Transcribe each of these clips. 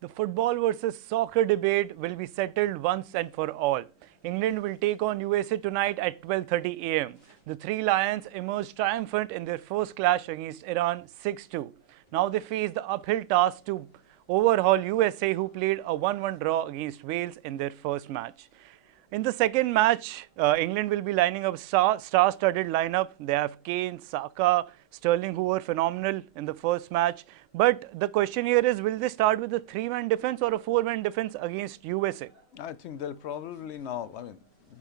The football versus soccer debate will be settled once and for all. England will take on USA tonight at 12:30 am. The three Lions emerged triumphant in their first clash against Iran 6-2. Now they face the uphill task to overhaul USA, who played a 1-1 draw against Wales in their first match. In the second match, England will be lining up star-studded lineup. They have Kane, Saka, Sterling, who were phenomenal in the first match. But the question here is, will they start with a three-man defense or a four-man defense against USA? I think they'll probably now,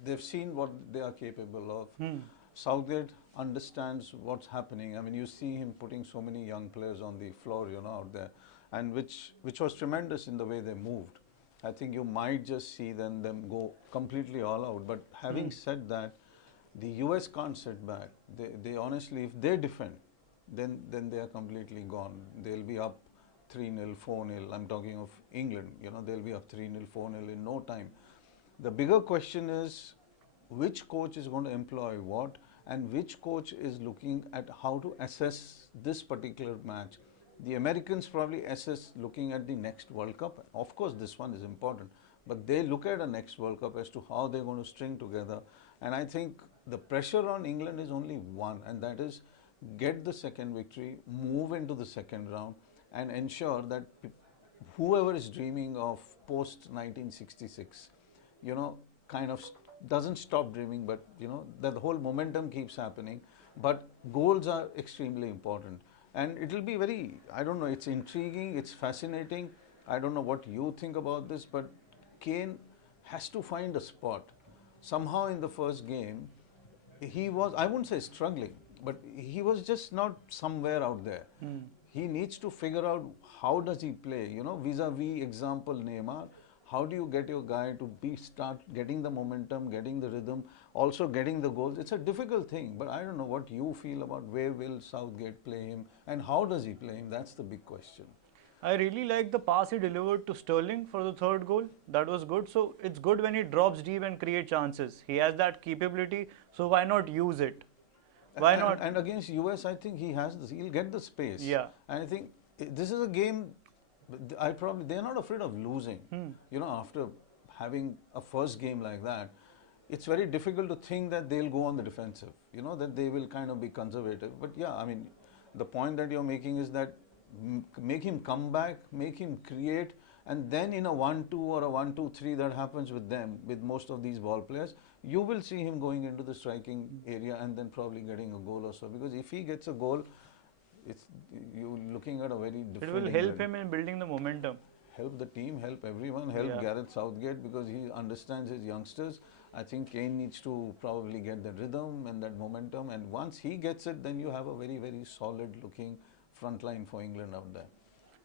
they've seen what they are capable of. Southgate understands what's happening. I mean, you see him putting so many young players on the floor, out there, and which was tremendous in the way they moved. I think you might just see them go completely all out. But having said that, the US can't sit back. They honestly, if they defend, then they are completely gone. They'll be up 3-0, 4-0. I'm talking of England. They'll be up 3-0, 4-0 in no time. The bigger question is, which coach is going to employ what, and which coach is looking at how to assess this particular match. The Americans probably assess looking at the next World Cup. Of course, this one is important, but they look at a next World Cup as to how they're going to string together. And I think the pressure on England is only one, and that is get the second victory, move into the second round, and ensure that whoever is dreaming of post-1966, kind of doesn't stop dreaming, but, that the whole momentum keeps happening. But goals are extremely important. And it will be very, I don't know, it's intriguing, it's fascinating. I don't know what you think about this, but Kane has to find a spot. Somehow in the first game, he was, I wouldn't say struggling, but he was just not somewhere out there. He needs to figure out how does he play, vis-a-vis example Neymar. How do you get your guy to start getting the momentum, getting the rhythm, also getting the goals? It's a difficult thing, but I don't know what you feel about where will Southgate play him and how does he play him? That's the big question. I really like the pass he delivered to Sterling for the third goal. That was good. So it's good when he drops deep and create chances. He has that capability, so why not use it? Why not? And against US, I think he has this. He'll get the space. Yeah. And I think this is a game. They're not afraid of losing. After having a first game like that, it's very difficult to think that they'll go on the defensive. That they will kind of be conservative. But yeah, I mean, the point that you're making is that make him come back, make him create, and then in a 1-2 or a 1-2-3 that happens with them, with most of these ball players, you will see him going into the striking area and then probably getting a goal or so. Because if he gets a goal, it's you looking at a very different. It will help him in building the momentum. Help the team, help everyone, help Gareth Southgate, because he understands his youngsters. I think Kane needs to probably get the rhythm and that momentum, and once he gets it, then you have a very, very solid looking front line for England out there.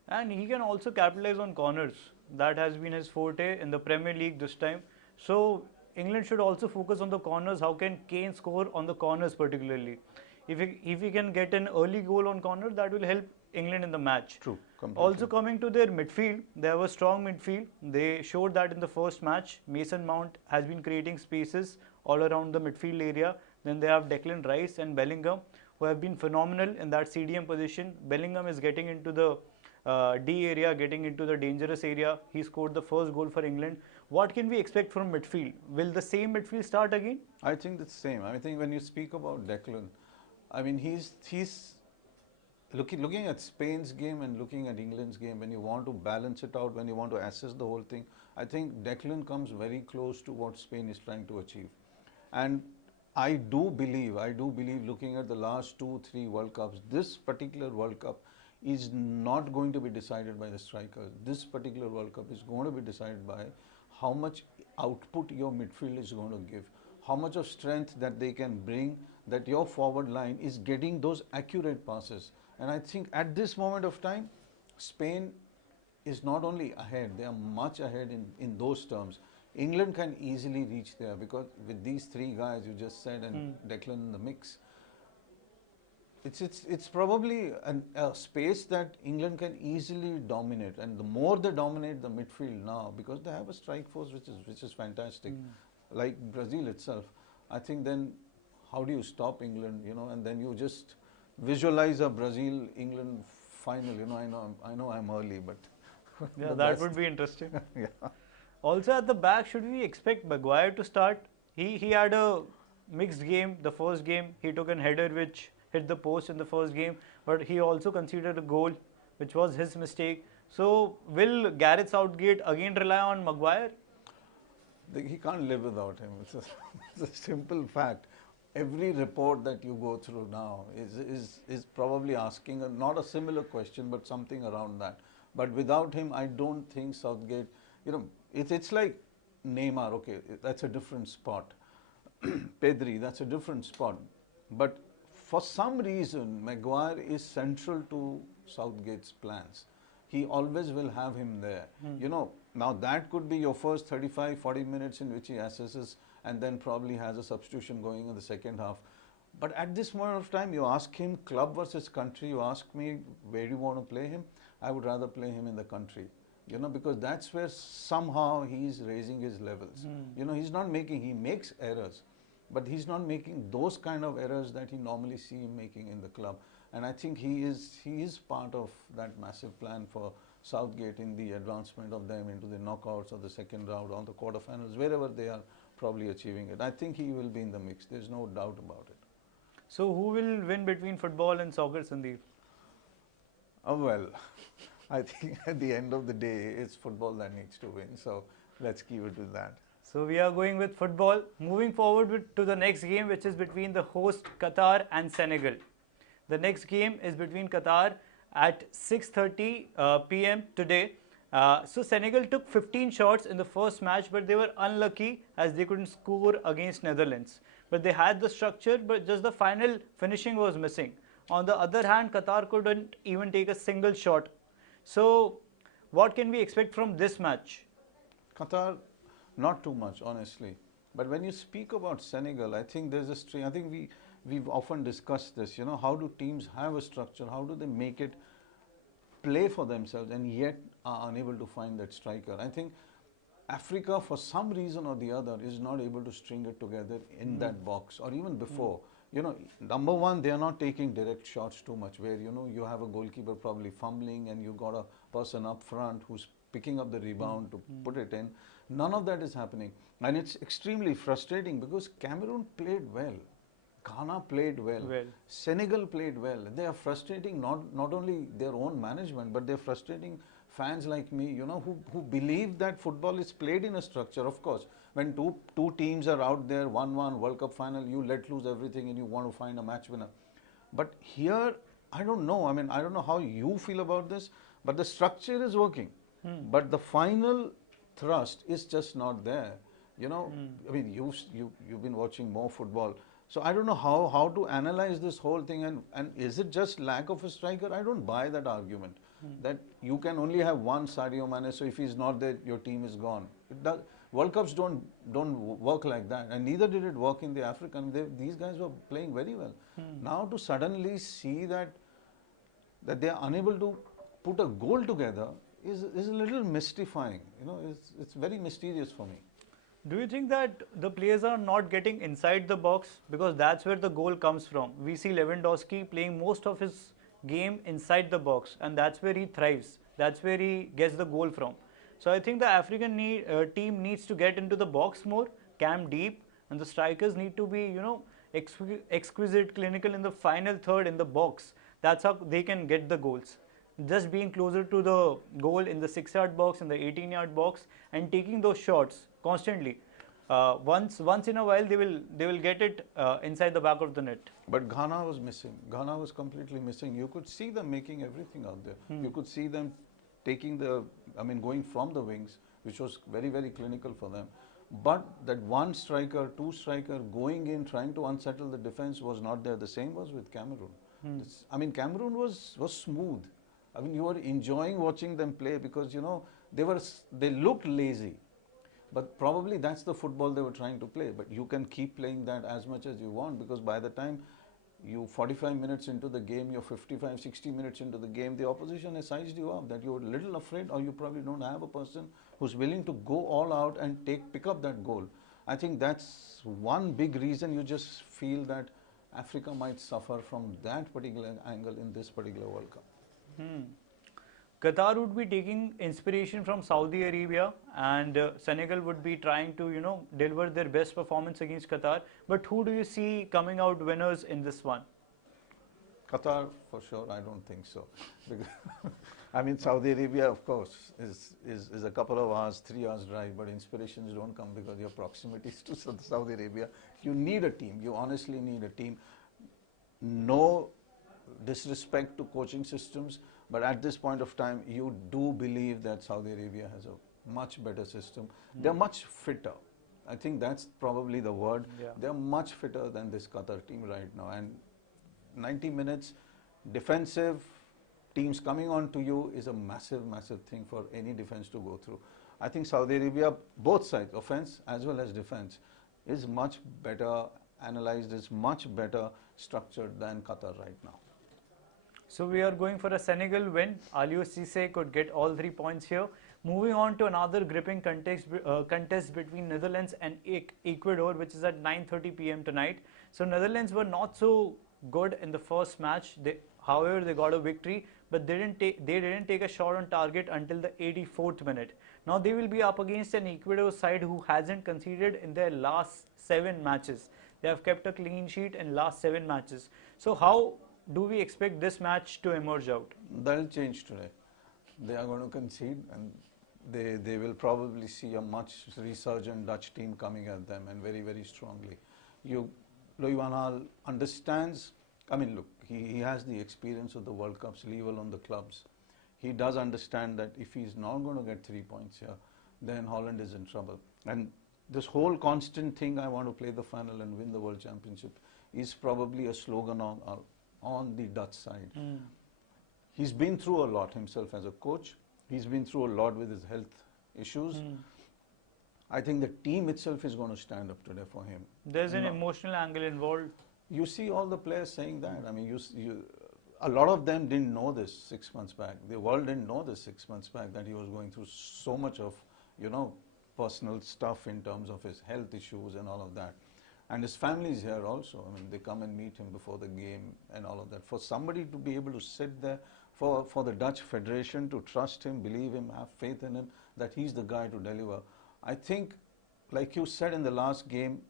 And he can also capitalize on corners. That has been his forte in the Premier League this time. So England should also focus on the corners. How can Kane score on the corners particularly? If he can get an early goal on corner, that will help England in the match. True. Completely. Also coming to their midfield, they have a strong midfield. They showed that in the first match. Mason Mount has been creating spaces all around the midfield area. Then they have Declan Rice and Bellingham, who have been phenomenal in that CDM position. Bellingham is getting into the D area, getting into the dangerous area. He scored the first goal for England. What can we expect from midfield? Will the same midfield start again? I think the same. I think when you speak about Declan, I mean, he's looking at Spain's game and looking at England's game. When you want to balance it out, when you want to assess the whole thing, I think Declan comes very close to what Spain is trying to achieve. And I do believe looking at the last 2-3 World Cups, this particular World Cup is not going to be decided by the strikers. This particular World Cup is going to be decided by how much output your midfield is going to give, how much of strength that they can bring, that your forward line is getting those accurate passes. And I think at this moment of time, Spain is not only ahead, they are much ahead in those terms. England can easily reach there because with these three guys you just said and Declan in the mix, it's probably a space that England can easily dominate, and the more they dominate the midfield now, because they have a strike force which is fantastic, like Brazil itself. I think then how do you stop England? And then you just visualize a Brazil-England final. I know I'm early, but Yeah, the that best. would be interesting. Yeah. Also at the back, should we expect Maguire to start? He had a mixed game. The first game, he took a header which hit the post in the first game, but he also conceded a goal, which was his mistake. So will Gareth Southgate again rely on Maguire? He can't live without him. It's a simple fact. Every report that you go through now is probably asking not a similar question, but something around that. But without him, I don't think Southgate, it's like Neymar, okay, that's a different spot. Pedri, that's a different spot. But for some reason, Maguire is central to Southgate's plans. He always will have him there. Now that could be your first 35, 40 minutes in which he assesses and then probably has a substitution going in the second half. But at this moment of time, you ask him club versus country, you ask me where do you want to play him, I would rather play him in the country. Because that's where somehow he's raising his levels. He makes errors, but he's not making those kind of errors that he normally see him making in the club. And I think he is part of that massive plan for Southgate in the advancement of them into the knockouts or the second round or the quarterfinals, wherever they are probably achieving it. I think he will be in the mix. There's no doubt about it. So who will win between football and soccer, Sundeep? Well, I think at the end of the day, it's football that needs to win. So let's keep it with that. So we are going with football. Moving forward to the next game, which is between the host Qatar and Senegal. The next game is between Qatar at 6:30 p.m. today. So Senegal took 15 shots in the first match, but they were unlucky as they couldn't score against Netherlands. But they had the structure, but just the final finishing was missing. On the other hand, Qatar couldn't even take a single shot. So what can we expect from this match? Qatar, not too much, honestly. But when you speak about Senegal, I think there's a string. I think we've often discussed this. How do teams have a structure? How do they make it play for themselves and yet are unable to find that striker? I think Africa, for some reason or the other, is not able to string it together in that box or even before. Number one, they are not taking direct shots too much where, you have a goalkeeper probably fumbling and you got a person up front who's picking up the rebound to put it in. None of that is happening. And it's extremely frustrating because Cameroon played well. Ghana played well. Senegal played well. They are frustrating not only their own management, but they're frustrating fans like me, who believe that football is played in a structure. Of course, when two teams are out there, 1-1 World Cup final, you let loose everything and you want to find a match winner. But here, I don't know. I mean, I don't know how you feel about this, but the structure is working. But the final thrust is just not there. I mean, you've been watching more football. So I don't know how to analyze this whole thing, and is it just lack of a striker? I don't buy that argument that you can only have one Sadio Mane, so if he's not there, your team is gone. World Cups don't work like that, and neither did it work in the African. These guys were playing very well. Now to suddenly see that they are unable to put a goal together is a little mystifying. It's very mysterious for me. Do you think that the players are not getting inside the box? Because that's where the goal comes from. We see Lewandowski playing most of his game inside the box, and that's where he thrives. That's where he gets the goal from. So I think the African team needs to get into the box more, camp deep, and the strikers need to be, exquisite, clinical in the final third in the box. That's how they can get the goals. Just being closer to the goal in the 6-yard box, in the 18-yard box, and taking those shots constantly. Once in a while, they will get it inside the back of the net. But Ghana was missing. Ghana was completely missing. You could see them making everything out there. You could see them taking going from the wings, which was very, very clinical for them. But that one striker, two striker going in, trying to unsettle the defense was not there. The same was with Cameroon. Cameroon was smooth. You were enjoying watching them play because, they looked lazy. But probably that's the football they were trying to play. But you can keep playing that as much as you want, because by the time you 45 minutes into the game, you're 55, 60 minutes into the game, the opposition has sized you up that you're a little afraid, or you probably don't have a person who's willing to go all out and pick up that goal. I think that's one big reason you just feel that Africa might suffer from that particular angle in this particular World Cup. Qatar would be taking inspiration from Saudi Arabia, and Senegal would be trying to, deliver their best performance against Qatar. But who do you see coming out winners in this one? Qatar, for sure, I don't think so. Because I mean, Saudi Arabia, of course, is a couple of hours, 3 hours drive, but inspirations don't come because your proximity is to Saudi Arabia. You need a team. You honestly need a team. No disrespect to coaching systems, but at this point of time, you do believe that Saudi Arabia has a much better system. They're much fitter. I think that's probably the word. Yeah. They're much fitter than this Qatar team right now. And 90 minutes, defensive teams coming on to you is a massive, massive thing for any defense to go through. I think Saudi Arabia, both sides, offense as well as defense, is much better analyzed, is much better structured than Qatar right now. So we are going for a Senegal win. Aliou Cisse could get all 3 points here. Moving on to another gripping contest between Netherlands and Ecuador, which is at 9:30 p.m. tonight. So Netherlands were not so good in the first match. However, they got a victory, but they didn't take a shot on target until the 84th minute. Now they will be up against an Ecuador side who hasn't conceded in their last 7 matches. They have kept a clean sheet in last 7 matches. So how do we expect this match to emerge out? That'll change today. They are going to concede, and they will probably see a much resurgent Dutch team coming at them, and very, very strongly. Louis van Gaal understands, I mean, look, he has the experience of the World Cups, leave alone the clubs. He does understand that if he's not going to get 3 points here, then Holland is in trouble. And this whole constant thing, I want to play the final and win the World Championship, is probably a slogan on the Dutch side. He's been through a lot himself as a coach. He's been through a lot with his health issues. I think the team itself is going to stand up today for him. There's an emotional angle involved. You see all the players saying that. I mean, a lot of them didn't know this 6 months back. The world didn't know this 6 months back, that he was going through so much of, personal stuff in terms of his health issues and all of that. And his family is here also. I mean, they come and meet him before the game and all of that. For somebody to be able to sit there, for the Dutch Federation to trust him, believe him, have faith in him, that he's the guy to deliver. I think, like you said in the last game,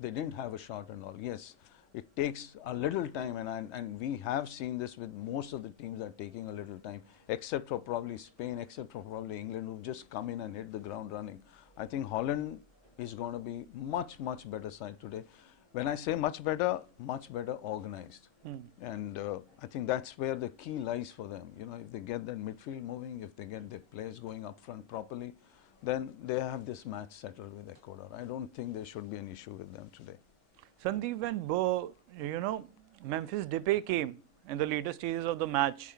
they didn't have a shot and all. Yes, it takes a little time, and we have seen this with most of the teams that are taking a little time, except for probably Spain, except for probably England, who've just come in and hit the ground running. I think Holland is going to be much, much better side today. When I say much better organized. And I think that's where the key lies for them. If they get that midfield moving, if they get their players going up front properly, then they have this match settled with Ecuador. I don't think there should be an issue with them today. Sundeep, when Memphis Depay came in the later stages of the match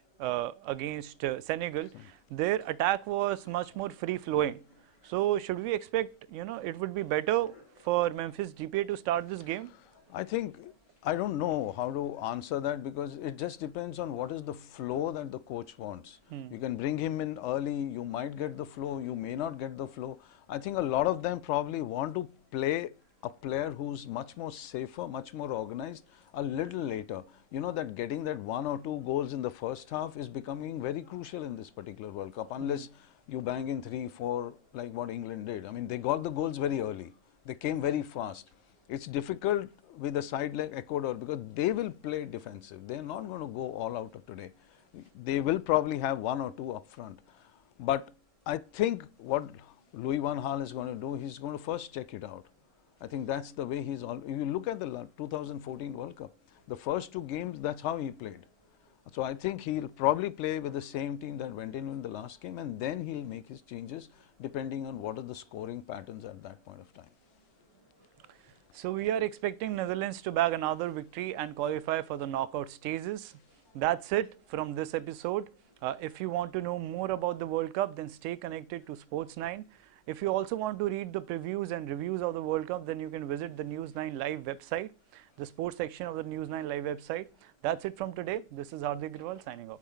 against Senegal, their attack was much more free-flowing. So should we expect, it would be better for Memphis Depay to start this game? I don't know how to answer that, because it just depends on what is the flow that the coach wants. You can bring him in early, you might get the flow, you may not get the flow. I think a lot of them probably want to play a player who's much more safer, much more organized a little later. That getting that 1 or 2 goals in the first half is becoming very crucial in this particular World Cup, unless you bang in 3, 4 like what England did. I mean, they got the goals very early. They came very fast. It's difficult with a side like Ecuador, because they will play defensive. They're not going to go all out of today. They will probably have 1 or 2 up front. But I think what Louis van Gaal is going to do, he's going to first check it out. I think that's the way he's all. If you look at the 2014 World Cup, the first 2 games, that's how he played. So I think he'll probably play with the same team that went in the last game, and then he'll make his changes depending on what are the scoring patterns at that point of time. So we are expecting Netherlands to bag another victory and qualify for the knockout stages. That's it from this episode. If you want to know more about the World Cup, then stay connected to Sports9. If you also want to read the previews and reviews of the World Cup, then you can visit the News9 Live website, the sports section of the News9 Live website. That's it from today. This is Hardik signing off.